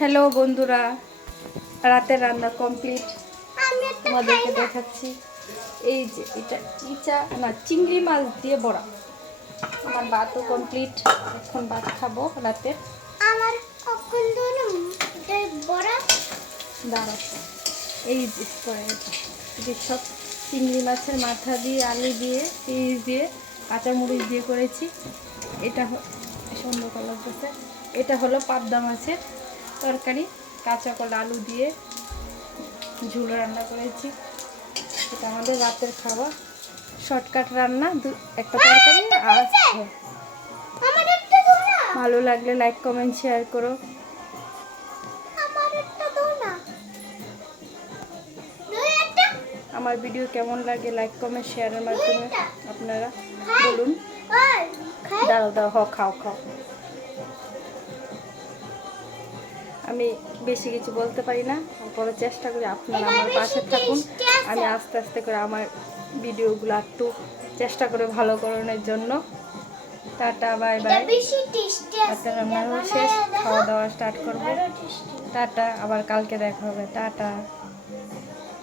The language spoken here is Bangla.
হ্যালো বন্ধুরা, রাতের রান্না কমপ্লিট। তোমাদেরকে দেখাচ্ছি। এই যে এটা চিংড়ি মাছ দিয়ে বড়া। আমার ভাতও কমপ্লিট। এখন ভাত খাবো রাতে। আমার বড়া দাঁড়াও, এই যে সব চিংড়ি মাছের মাথা দিয়ে, আলু দিয়ে, পেঁয়াজ দিয়ে, কাঁচামরিচ দিয়ে করেছি। এটা সুন্দর কালার করছে। এটা হলো পাবদা মাছের তরকারি, কাঁচা কলা আলু দিয়ে ঝুল রান্না করেছি। এটা আমাদের রাতের খাবার, শর্টকাট রান্না। একটা তরকারি আর ভালো লাগলে লাইক কমেন্ট শেয়ার করো। আমার ভিডিও কেমন লাগে লাইক কমেন্ট শেয়ারের মাধ্যমে আপনারা বলুন। দাও খাও। আমি বেশি কিছু বলতে পারি না, তারপরে চেষ্টা করি আপনারা আমার পাশে থাকুন। আমি আস্তে আস্তে করে আমার ভিডিওগুলো একটু চেষ্টা করে ভালো করানোর জন্য। Tata, bye bye. রাতের রান্না শেষ, খাওয়া দাওয়া স্টার্ট করবো। টাটা, আবার কালকে দেখা হবে। টাটা।